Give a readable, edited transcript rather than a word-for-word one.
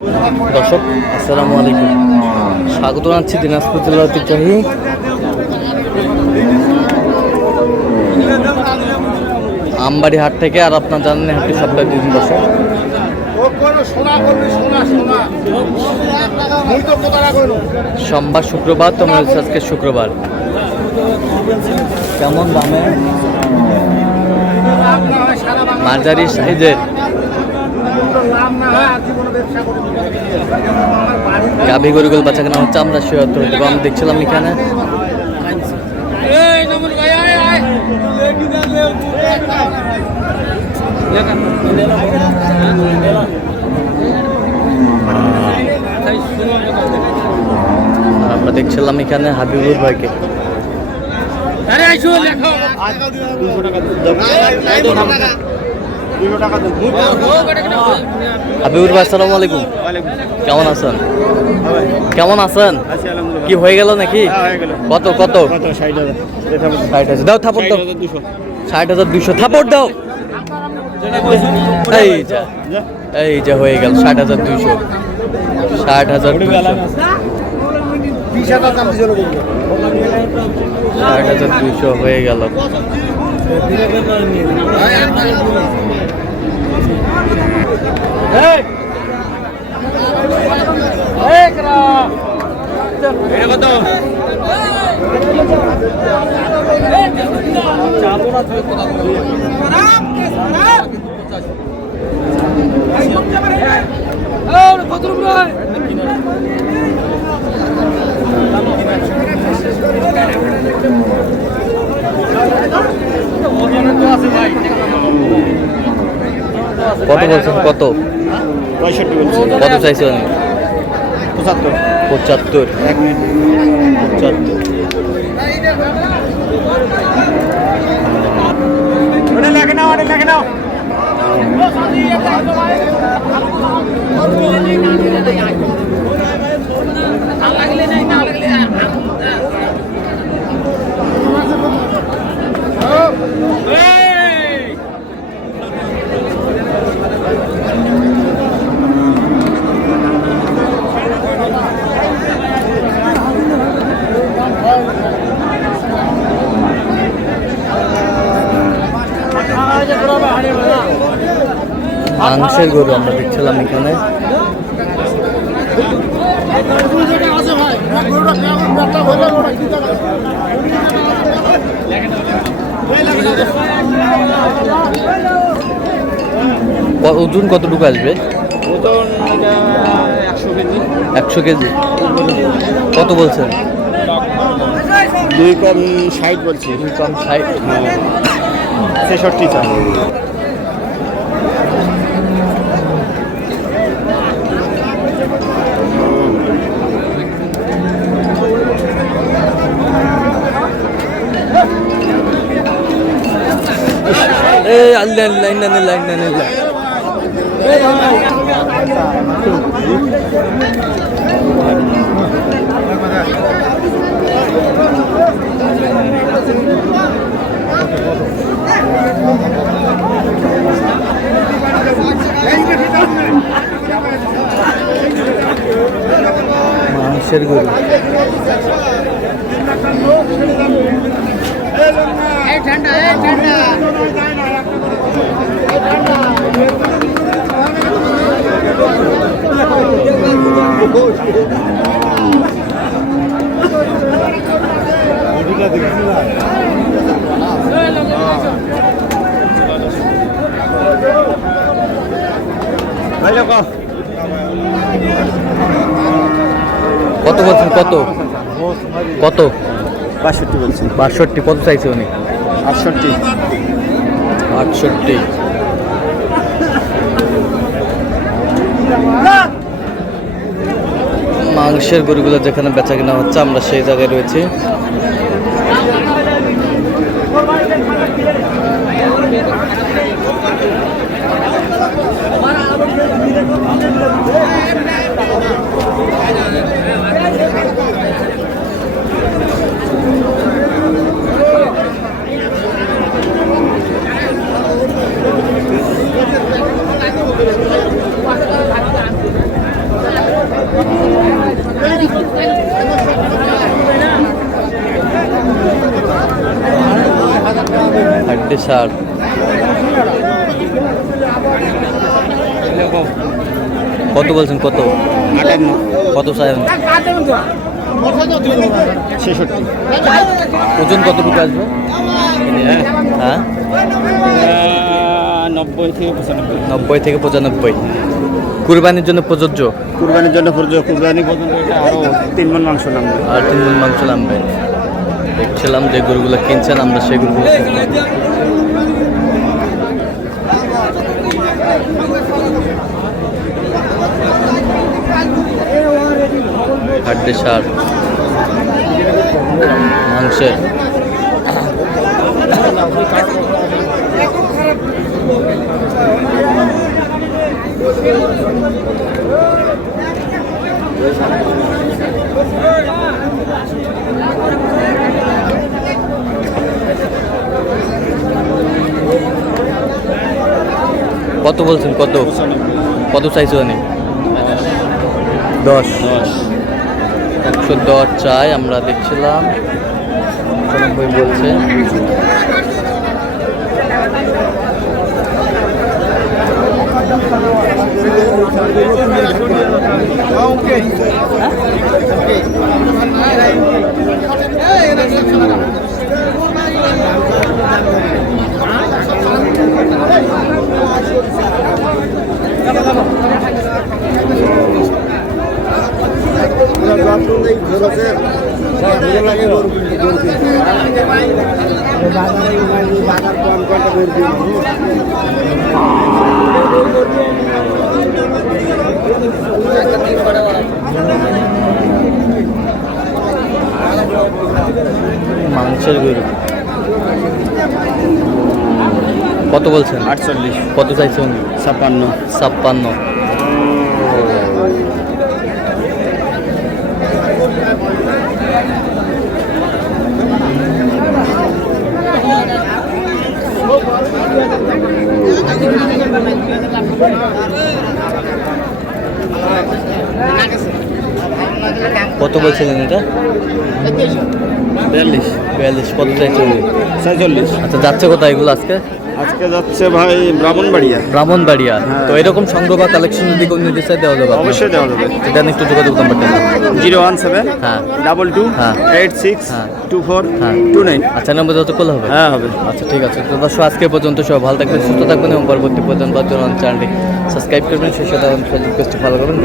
দর্শক আসসালামু আলাইকুম, স্বাগত জানাচ্ছি দিনাজপুর জেলার ঐতিহ্যবাহী আমবাড়ি হাট থেকে। আর আপনার জানেন হাটটি সপ্তাহে 2 দিন বসে, সোমবার শুক্রবার। তো মনে হচ্ছে আজকে শুক্রবার। কেমন দামে মাঝারি সাইজের গাভী গরুগুলো বাচ্চা কেনা হচ্ছে, আমরা শিওর দেবো। আমি দেখছিলাম এখানে আমরা দেখছিলাম এখানে হাবিবুর ভাইকে। হাবিবুর ভাই আসসালামু আলাইকুম, কেমন আছেন? কেমন আছেন? কি হয়ে গেল নাকি? কত কত? 60,000 দাও, থাপড় দাও। 60,200 থাপড় দাও। এই যে হয়ে গেল 60,200। 60,200 60,200 হয়ে গেল। কত বলছেন? কত? 65 কত চাইছেন? 75 75 লেখে নাও মাংসের গরু আমরা দেখছিলাম এখানে। ওজন কতটুকু আসবে? 100 কেজি। কত বলছেন? 2 কম 60 বলছি। 2 কম 60, 66 চাল। এই আল্লাহ লাইন মাংসের গরু। কত বলছেন? কত কত? 62 বলছি। 62 কত চাইছে উনি? 68 মাংসের গরুগুলো যেখানে বেচা কেনা হচ্ছে, আমরা সেই জায়গায় রয়েছি। হাড্ডি সার। কত বলছেন? কত 58 কত চাইছেন? 66 ওজন কতটুকু আসবে? হ্যাঁ 90 থেকে 95 90 থেকে 95। কুরবানির জন্য প্রযোজ্য? কুরবানির জন্য কুরবানি পর্যন্ত এটা আরো 3 মণ মাংস নামবে। আর 3 মণ মাংস নামবে। দেখছিলাম যে গরুগুলো কিনছেন আমরা সেই গরুগুলো হাড্ডি সার মাংসের। কত বলছেন? কত কত চাইছো? অনেক 10 110 চাই আমরা দেখছিলাম। 95 বলছে। মাংসের গরু কত বলছেন? 48 কত চাইছেন? 56 কত বলছিলেন এটা? 42 কত চাইছেন? 46 আচ্ছা যাচ্ছে কোথায় এগুলো আজকে? আজকে যাচ্ছে ভাই ব্রাহ্মণবাড়িয়া। ব্রাহ্মণবাড়িয়া। হ্যাঁ। তো এরকম সংগ্রহ বা কালেকশন যদি কোনো নিতে চাই দেওয়া যাবে? অবশ্যই দেওয়া যাবে। এটা একটু যোগাযোগ নাম্বারটা দাও। 017 হ্যাঁ 22 হ্যাঁ 86 হ্যাঁ 24 হ্যাঁ 29। আচ্ছা নাম্বার যত করলে হবে? হ্যাঁ হবে। আচ্ছা ঠিক আছে। তো দর্শক আজকে পর্যন্ত সব ভালো থাকবেন, সুস্থ থাকবেন এবং পরবর্তী পর্যন্ত চ্যানেলটি সাবস্ক্রাইব করবেন, সেই সাথে ফেসবুক পেজটি ফলো করবেন।